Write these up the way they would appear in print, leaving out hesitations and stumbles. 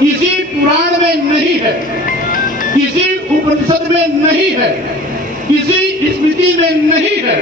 किसी पुराण में नहीं है, किसी उपनिषद में नहीं है, किसी स्मृति में नहीं है।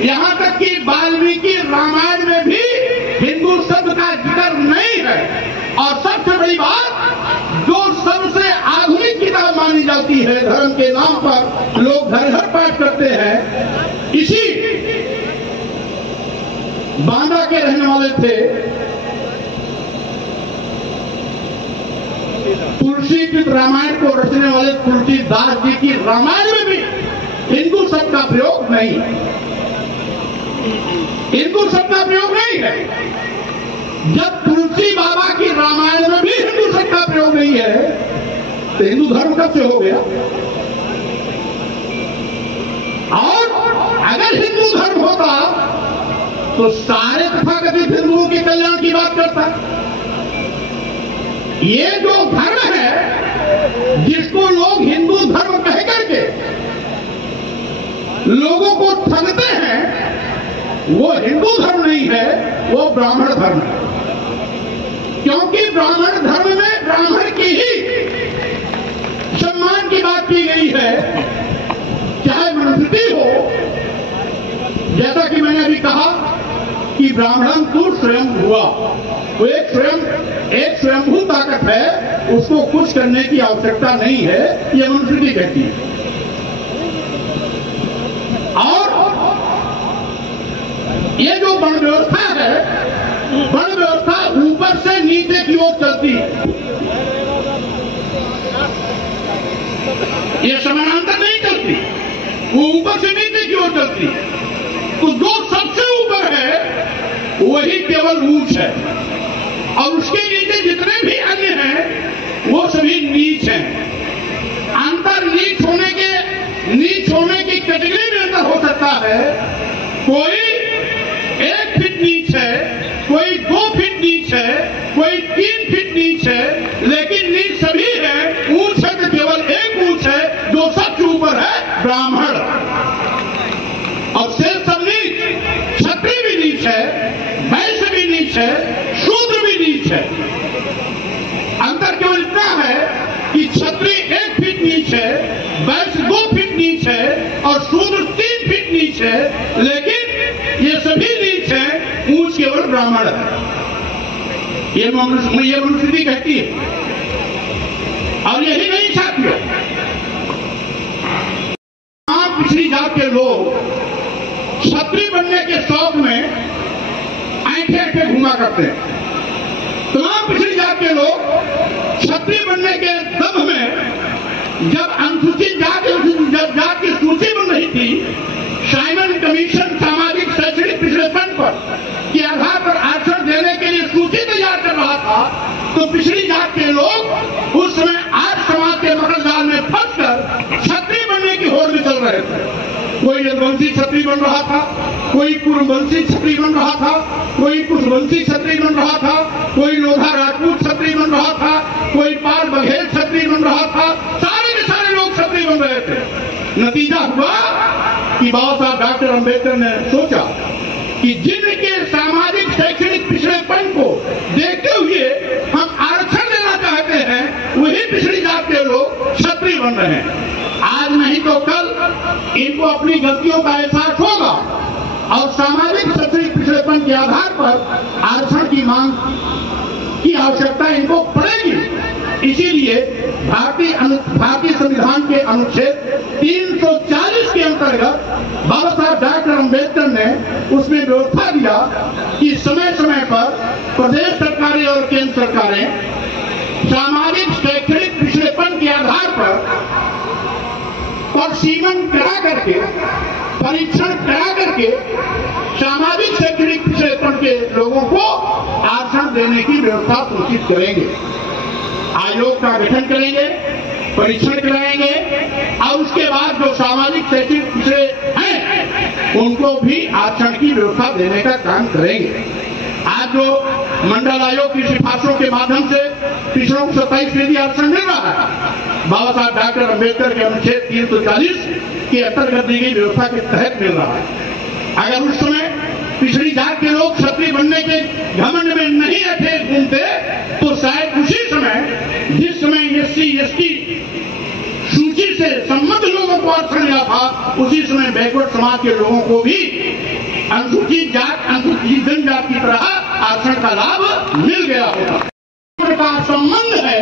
यहाँ तक कि वाल्मीकि रामायण में भी हिंदू शब्द का जिक्र नहीं है। और सबसे बड़ी बात, जो सबसे आधुनिक किताब मानी जाती है धर्म के नाम पर लोग घर घर पाठ करते हैं, इसी बांदा के रहने वाले थे तुलसीकृत रामायण को रचने वाले तुलसीदास जी की रामायण में भी हिंदू शब्द का प्रयोग नहीं है, हिंदू शब्द का प्रयोग नहीं है। जब तुलसी बाबा की रामायण में भी हिंदू शब्द का प्रयोग नहीं है तो हिंदू धर्म कब से हो गया? और अगर हिंदू धर्म होता तो सारे तथाकथित हिंदुओं के कल्याण की बात करता। ये जो धर्म है जिसको लोग हिंदू धर्म कह करके लोगों को ठगते हैं, वो हिंदू धर्म नहीं है, वो ब्राह्मण धर्म है। क्योंकि ब्राह्मण धर्म में ब्राह्मण की ही सम्मान की बात की गई है, चाहे मनुस्मृति हो। जैसा कि मैंने अभी कहा कि ब्राह्मण तू स्वयं हुआ, वो एक स्वयंभू ताकत है, उसको कुछ करने की आवश्यकता नहीं है, ये मनुस्मृति कहती है। और ये जो वर्ण व्यवस्था है, वर्ण व्यवस्था ऊपर से नीचे की ओर चलती है, ये समानांतर नहीं चलती, वो ऊपर से नीचे की ओर चलती है। तो जो सबसे ऊपर है वही केवल ऊंच है, और उसके नीचे जितने भी अन्य हैं वो सभी नीच हैं। अंतर नीच होने की कैटेगरी में अंतर हो सकता है। कोई 1 फीट नीच है, कोई 2 फीट नीच है, कोई 3 फीट नीच है, लेकिन नीच सभी है। ऊंच है तो केवल एक ऊंच है, जो सबसे ऊपर है ब्राह्मण, और शेष सब नीच। क्षत्रिय भी नीच है, वैश्य भी नीच है, शूद्र भी नीच है। अंतर केवल इतना है कि क्षत्रिय 1 फीट नीच है, वैश्य 2 फीट नीच है, और शूद्र 3 फीट नीच है, लेकिन ये सभी नीच है, ऊंच केवल ब्राह्मण है। ये मनुस्मृति कहती है। और यही नहीं छात्र, पिछड़ी जात के लोग क्षत्रिय बनने के शौक में ऐंठे ऐंठे घूमा करते हैं। तमाम पिछड़ी जात के लोग क्षत्रिय बनने के दम में जब अनुसूचित जात की सूची बन रही थी, साइमन कमीशन सामाजिक शैक्षणिक पिछड़ेपन पर के आधार पर आरक्षण देने के लिए सूची तैयार कर रहा था, तो पिछड़ी जात के लोग उस समय आज समाज के मकड़जाल में फंसकर क्षत्रिय बनने की होड़ में चल रहे थे। कोई यदुवंशी क्षत्रिय बन रहा था, कोई कुरुवंशी क्षत्रिय बन रहा था, कोई कुशवंशी क्षत्रिय बन रहा था, कोई लोधा राजपूत क्षत्रिय बन रहा था, कोई पाल बघेल क्षत्रिय बन रहा था। सारे के सारे लोग क्षत्रिय बन रहे थे। नतीजा हुआ कि बाबा साहब डॉक्टर अंबेडकर ने सोचा कि जिनके सामाजिक शैक्षणिक पिछड़ेपन को देखते हुए हम आरक्षण देना चाहते हैं, वही पिछड़ी जात के लोग क्षत्रिय बन रहे हैं। आज नहीं तो कल इनको अपनी गलतियों का एहसास होगा और सामाजिक शैक्षणिक पिछड़ेपन के आधार पर आरक्षण की मांग की आवश्यकता इनको पड़ेगी। इसीलिए भारतीय संविधान के अनुच्छेद 340 के अंतर्गत बाबा साहब डॉक्टर अंबेडकर ने उसमें व्यवस्था दिया कि समय समय पर प्रदेश सरकारें और केंद्र सरकारें सामाजिक शैक्षणिक पिछड़ेपन के आधार पर सीमन करा करके, परीक्षण करा करके सामाजिक शैक्षणिक पिछड़ेपन के लोगों को आरक्षण देने की व्यवस्था सूचित करेंगे। आयोग का गठन करेंगे, परीक्षण कराएंगे, और उसके बाद जो सामाजिक शैक्षणिक पिछड़े हैं उनको भी आरक्षण की व्यवस्था देने का काम करेंगे। आज जो मंडल आयोग की सिफारिशों के माध्यम से पिछड़ों को 27% आरक्षण मिल रहा है, बाबा साहब डॉक्टर अंबेडकर के अनुच्छेद 340 के अंतर्गत दी गई व्यवस्था के तहत मिल रहा है। अगर उस समय पिछड़ी जात के लोग क्षत्रिय बनने के घमंड में नहीं थे घूमते, तो शायद उसी समय था, उसी समय बैकवर्ड समाज के लोगों को भी अनुसूचित जात, अनुसूचित जनजाति की तरह आरक्षण का लाभ मिल गया होगा। का संबंध है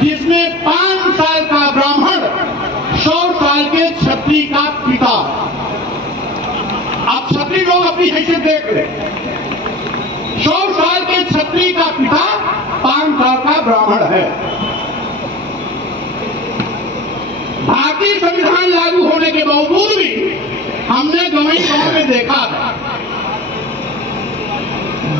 जिसमें 5 साल का ब्राह्मण 100 साल के क्षत्रिय का पिता। आप क्षत्रिय लोग अपनी हैसियत देख ले, 100 साल के क्षत्रिय का पिता 5 साल का ब्राह्मण है। भारतीय संविधान लागू होने के बावजूद भी हमने गांव में देखा है,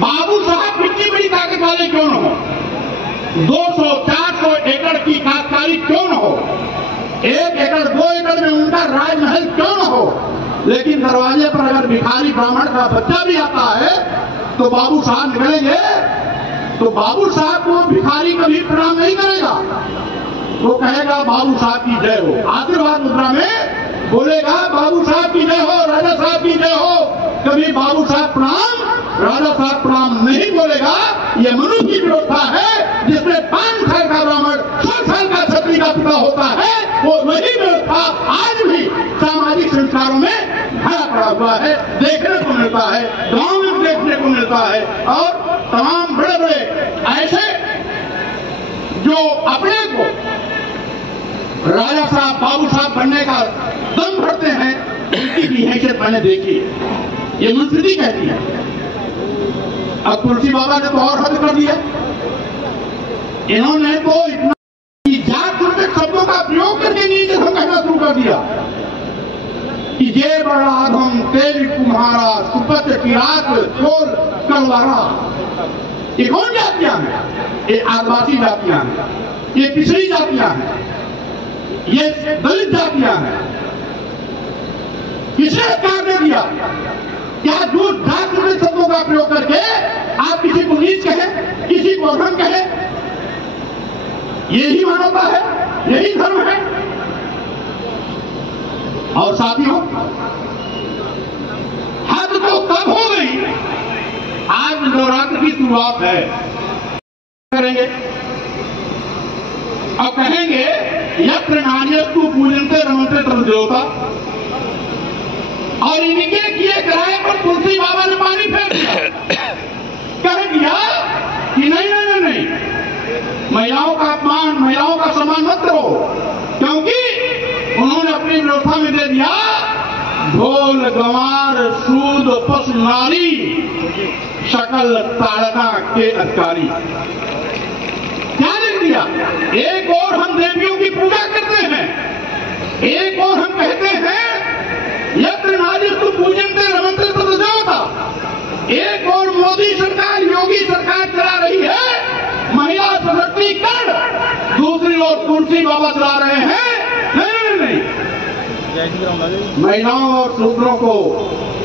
बाबू साहब कितनी बड़ी ताकत वाले क्यों न हो, 200-400 एकड़ की काश्तकारी क्यों न हो, 1 एकड़ 2 एकड़ में उनका राजमहल क्यों न हो, लेकिन दरवाजे पर अगर भिखारी ब्राह्मण का बच्चा भी आता है तो बाबू साहब निकलेंगे, तो बाबू साहब को भिखारी कभी प्रणाम नहीं करेगा, वो कहेगा बाबू साहब की जय हो, आशीर्वाद मुद्रा में बोलेगा बाबू साहब की जय हो, राजा साहब की जय हो। कभी बाबू साहब प्रणाम, राजा साहब प्रणाम नहीं बोलेगा। यह मनुष्य की व्यवस्था है जिसमें 5 साल का ब्राह्मण 100 साल का क्षत्रिय का पिता होता है। वो वही व्यवस्था आज भी सामाजिक संस्कारों में भरा पड़ा हुआ है, देखने को मिलता है, गांव में देखने को मिलता है। और तमाम बड़े बड़े ऐसे जो अपने को राजा साहब, बाबू साहब बनने का दम भरते हैं, उनकी भी हैसियत मैंने देखी, ये मनुस्मृति कहती है। अब तुलसी बाबा ने तो और हद कर दिया, इन्होंने तो इतना जात शब्दों का प्रयोग करके नीचे हम कहना शुरू कर दिया कि ये बड़ा आधम तेल तुम्हारा सुपत किरात चोर कलवारा। ये कौन जातियां हैं? ये आदिवासी जातियां हैं, ये पिछड़ी जातियां हैं, ये दलित जातियां हैं। किसे अधिकार ने दिया? क्या जो जात शब्दों का प्रयोग करके आप किसी को नीच कहें, किसी को अधम कहें? यही मानवता है, यही धर्म है। और साथियों, हद तो कब हो गई? आज नवरात्र की शुरुआत है, करेंगे और कहेंगे यत्र नार्यस्तु पूजन्ते रमन्ते तत्र देवता, और इनके किए किराए पर तुलसी बाबा ने पानी फेर दिया, कह दिया कि नहीं नहीं नहीं, महिलाओं का अपमान, महिलाओं का सम्मान मत करो, क्योंकि उन्होंने अपनी व्यवस्था में दे दिया ढोल गंवार सूद पस नारी शकल ताड़ना के अधिकारी। क्या लिख दिया? एक और हम देवियों की पूजा करते हैं, एक और हम कहते हैं यत्र नार्यस्तु पूजन्ते रमन्ते तत्र देवता, एक और मोदी सरकार, योगी सरकार चला रही है महिला सशक्तिकरण, दूसरी ओर तुलसी बाबा चला रहे हैं नहीं नहीं नहीं, महिलाओं और शूद्रों को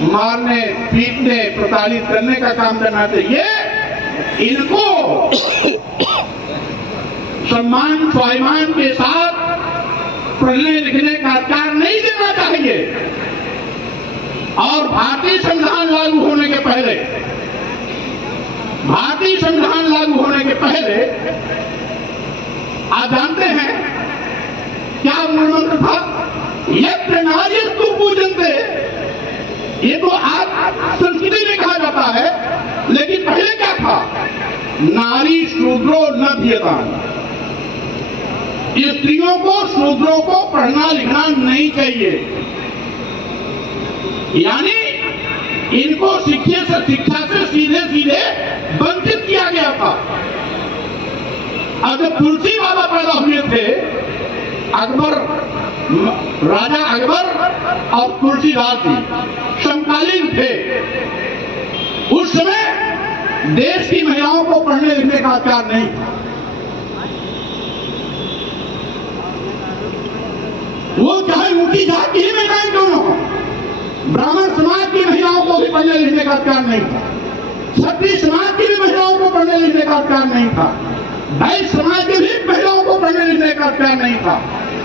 मारने, पीटने, प्रताड़ित करने का काम करना चाहिए। इनको सम्मान स्वाभिमान के साथ पढ़ने लिखने का अधिकार नहीं देना चाहिए। और भारतीय संविधान लागू होने के पहले, भारतीय संविधान लागू होने के पहले आप जानते हैं क्या मूल मंत्र था? यत्र नार्यस्तु पूजन्ते। ये तो आज संस्कृति में कहा जाता है, लेकिन पहले क्या था? नारी शूद्रो न भियताम। स्त्रियों को, शूद्रों को पढ़ना लिखना नहीं चाहिए, यानी इनको शिक्षा से सीधे सीधे वंचित किया गया था। अब जब तुलसी बाबा पैदा हुए थे, अकबर, राजा अकबर और तुलसीदास जी समकालीन थे, उस समय देश की महिलाओं को पढ़ने लिखने का अधिकार नहीं था। वो चाहे ऊंची जात की ही महिलाएं क्यों न हो, ब्राह्मण समाज की महिलाओं को भी पढ़ने लिखने का अधिकार नहीं था, क्षत्रिय समाज की भी महिलाओं को पढ़ने लिखने का अधिकार नहीं था, वैश्य समाज की भी महिलाओं को पढ़ने लिखने का अधिकार नहीं था।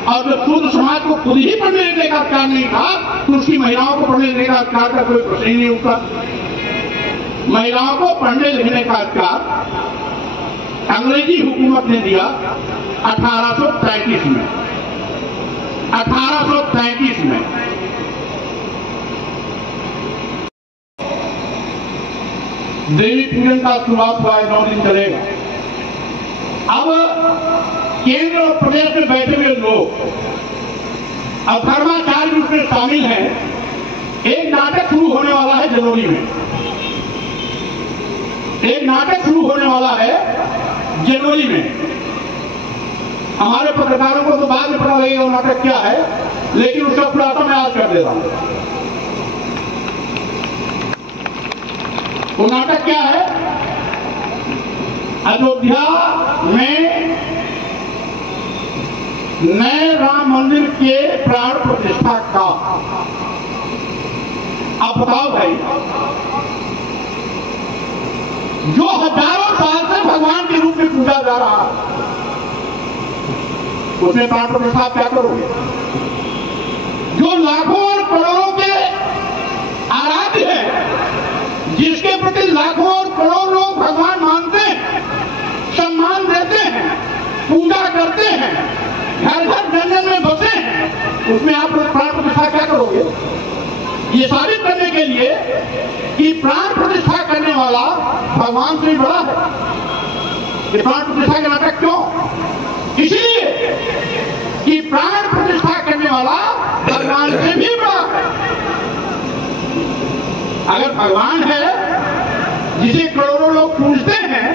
और जब शूद्र समाज को खुद ही पढ़ने लिखने का अधिकार नहीं था, तो उसकी महिलाओं को पढ़ने लिखने का अधिकार का कोई प्रश्न ही नहीं उठता। महिलाओं को पढ़ने लिखने का अधिकार अंग्रेजी हुकूमत ने दिया 1835 में। 1833 में। देवी पूजन का शुरुआत हुआ, 9 दिन चलेगा। अब केंद्र और प्रदेश में बैठे हुए लोग, अब धर्माचार्य भी उसमें शामिल हैं। एक नाटक शुरू होने वाला है जनवरी में, एक नाटक शुरू होने वाला है जनवरी में। हमारे पत्रकारों को तो बाद में पता लगेगा वो नाटक क्या है, लेकिन उसका खुलासा मैं आज कर दे रहा हूं। वो नाटक क्या है? अयोध्या में नए राम मंदिर के प्राण प्रतिष्ठा का। आप बताओ भाई, जो हजारों साल से भगवान के रूप में पूजा जा रहा है, उसमें प्राण प्रतिष्ठा क्या करोगे? जो लाखों और करोड़ों के आराध्य है, जिसके प्रति लाखों और करोड़ लोग भगवान मानते हैं, सम्मान देते हैं, पूजा करते हैं, घर घर जंगल में बसे हैं, उसमें आप प्राण प्रतिष्ठा क्या करोगे? ये साबित करने के लिए कि प्राण प्रतिष्ठा करने वाला भगवान से बड़ा है। ये प्राण प्रतिष्ठा का नाटक क्यों? इसलिए कि प्राण प्रतिष्ठा करने वाला भगवान से भी बड़ा है। अगर भगवान है जिसे करोड़ों लोग पूजते हैं,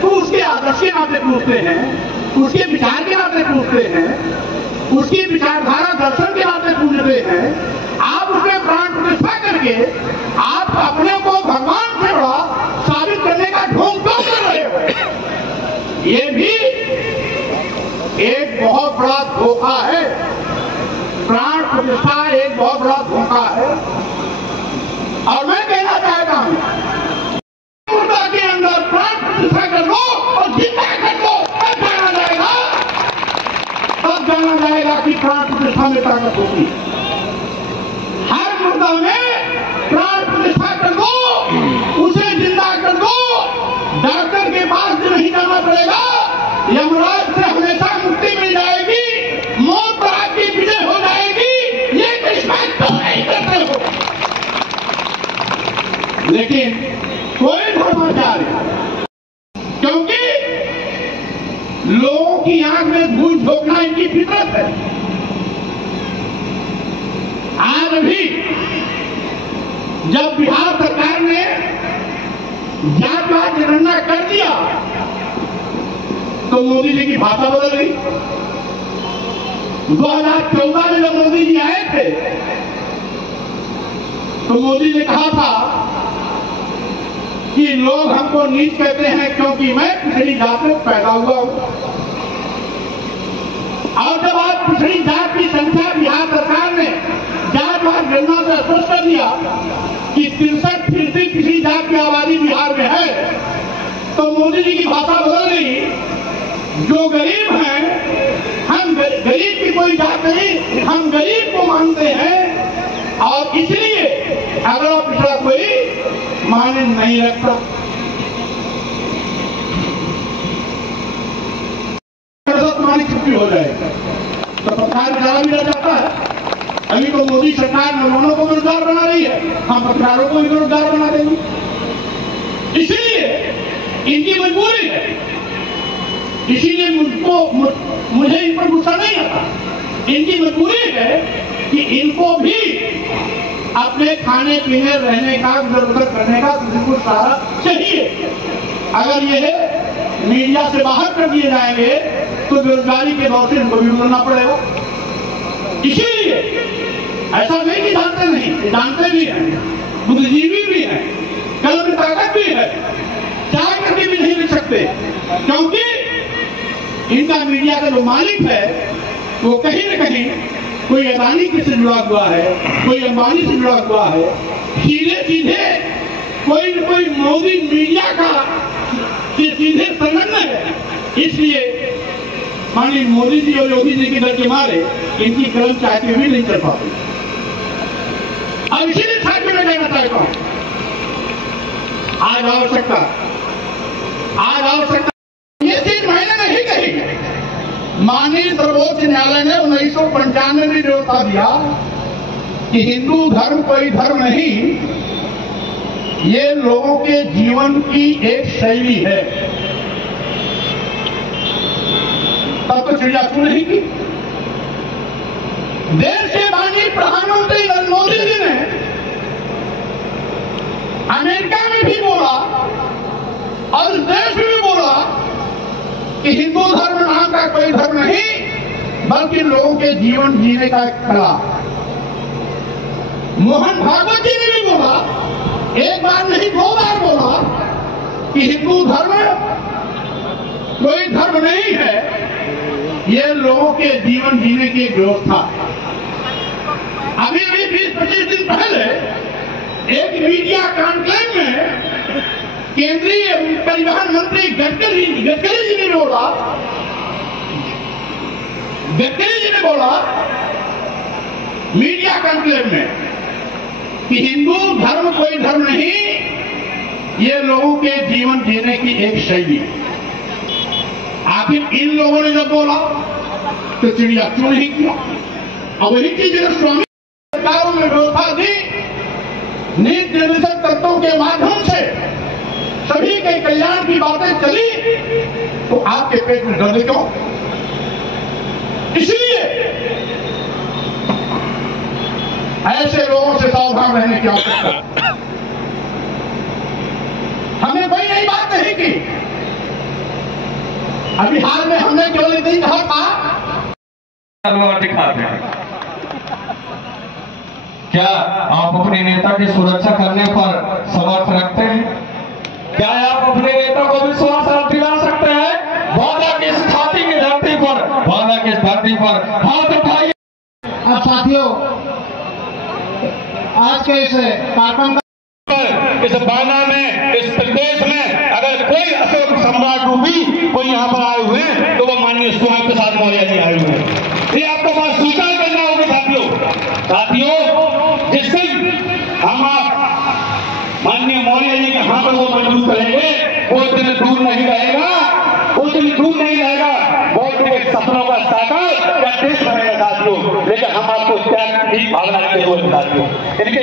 तो उसके आदर्श के नाते पूजते हैं, उसके विचार के नाते पूजते हैं, उसकी विचारधारा दर्शन के नाते पूजते हैं। आप उसमें प्राण प्रतिष्ठा करके आप अपने को भगवान से बड़ा साबित करने का ढोंग क्यों कर रहे हो? ये भी एक बहुत बड़ा धोखा है। प्राण प्रतिष्ठा एक बहुत बड़ा धोखा है। और मैं कहना चाहता हूं, मुर्दा के अंदर प्राण प्रतिष्ठा कर लो और जिंदा कर लो, तब जाना जाएगा, तब जाना जाएगा कि प्राण प्रतिष्ठा में ताकत होती है। हर मुर्दा में प्राण प्रतिष्ठा कर दो, उसे जिंदा कर दो, डॉक्टर के पास भी नहीं जाना पड़ेगा, यमराज से हमेशा मुक्ति मिल जाएगी, मौत पर आपकी विजय हो जाएगी। ये विश्वास तो नहीं करते हो। लेकिन कोई धर्माचार्य, क्योंकि लोगों की आंख में धूल झोंकना इनकी फितरत है। आज भी जब बिहार सरकार ने जातवाद जनगणना कर दिया, तो मोदी जी की भाषा बदल गई। 2014 में जब मोदी जी आए थे, तो मोदी ने कहा था कि लोग हमको नीच कहते हैं क्योंकि मैं पिछड़ी जात में पैदा हुआ हूं। और जब आज पिछड़ी जात की संख्या बिहार सरकार ने जातवाद गणना से स्पष्ट कर दिया कि 63% पिछड़ी जात की आबादी बिहार में है, तो मोदी जी की भाषा बदल गई। जो गरीब हैं, हम गरीब की कोई जात नहीं, हम गरीब को मानते हैं, और इसलिए अगर पिछड़ा कोई माने नहीं रखता। तुम्हारी छुट्टी हो जाएगी तो पत्रकार बेचारा भी रह जाता है। अभी तो मोदी सरकार नौजवानों को बेरोजगार बना रही है, हम पत्रकारों को भी बेरोजगार बना देंगे। इसीलिए इनकी मजबूरी है, इसीलिए मुझे इन पर गुस्सा नहीं आता। इनकी मजबूरी है कि इनको भी अपने खाने पीने रहने का गुजर करने का बिल्कुल सहारा चाहिए। अगर ये मीडिया से बाहर कर दिए जाएंगे तो बेरोजगारी के दौर से इनको भी गुजरना पड़ेगा। इसीलिए ऐसा नहीं कि जानते नहीं, जानते भी हैं, बुद्धिजीवी भी हैं, कलम में ताकत भी है, चाह करके भी नहीं लिख सकते, क्योंकि इनका मीडिया का जो मालिक है वो कहीं न कहीं कोई अदानी से जुड़ा हुआ है, कोई अंबानी से जुड़ा हुआ है, सीधे सीधे कोई न कोई मोदी मीडिया का सीधे संलग्न है। इसलिए माननीय मोदी जी और योगी जी के डर के मारे इनकी कलम चाहते हुए नहीं कर पाते। अब इसीलिए साथ में मैं कहना चाहता हूं, आज आवश्यकता ये चीज मैंने नहीं कही, माननीय सर्वोच्च न्यायालय ने 1995 में भी व्यवस्था दिया कि हिंदू धर्म कोई धर्म नहीं, ये लोगों के जीवन की एक शैली है। तब तो चिड़िया क्यों नहीं की? देश के माननीय प्रधानमंत्री नरेंद्र मोदी जी ने अमेरिका में भी बोला और इस देश में भी बोला कि हिंदू धर्म नाम का कोई धर्म नहीं, बल्कि लोगों के जीवन जीने का एक कला। मोहन भागवत जी ने भी बोला, एक बार नहीं 2 बार बोला कि हिंदू धर्म कोई धर्म नहीं है, ये लोगों के जीवन जीने की एक व्यवस्था है। अभी 20-25 दिन पहले एक मीडिया कॉन्क्लेव में केंद्रीय परिवहन मंत्री गडकरी जी ने बोला मीडिया कॉन्क्लेव में कि हिंदू धर्म कोई धर्म नहीं, ये लोगों के जीवन जीने की एक शैली है। आखिर इन लोगों ने जब बोला तो चिड़िया क्यों नहीं किया? और वही चीज स्वामी सरकारों ने व्यवस्था दी, नीति निर्देशक तत्वों के माध्यम से सभी के कल्याण की बातें चली, तो आपके पेट में दर्द क्यों? इसलिए ऐसे लोगों से सावधान रहने की आवश्यकता। हमने कोई नई बात नहीं की। अभी हाल में हमने केवल इतनी कहा था, क्या आप अपने नेता की सुरक्षा करने पर समर्थ रखते हैं? क्या आप अपने नेता को विश्वास दिला सकते हैं? वादा की छाती की धरती पर, वादा की धरती पर हाथ उठाइए। अब साथियों, आज के इस कार्यक्रम इस बाना में, इस प्रदेश में अगर कोई अशोक सम्राट रूपी कोई यहाँ पर आए हुए हैं तो वो माननीय स्वामी प्रसाद मौर्य जी आए हुए हैं। ये आपको बात स्वीकार करना होगा साथियों। जिस दिन हम आप माननीय मौर्य जी के हाथ वो मंजूर करेंगे, वो दिन दूर नहीं रहेगा, वो दिन दूर नहीं रहेगा। बहुत बड़े सपनों का साकार या देश बनेगा साथियों, लेकिन हम आपको त्याग की भावना देते हुए साथियों। इनके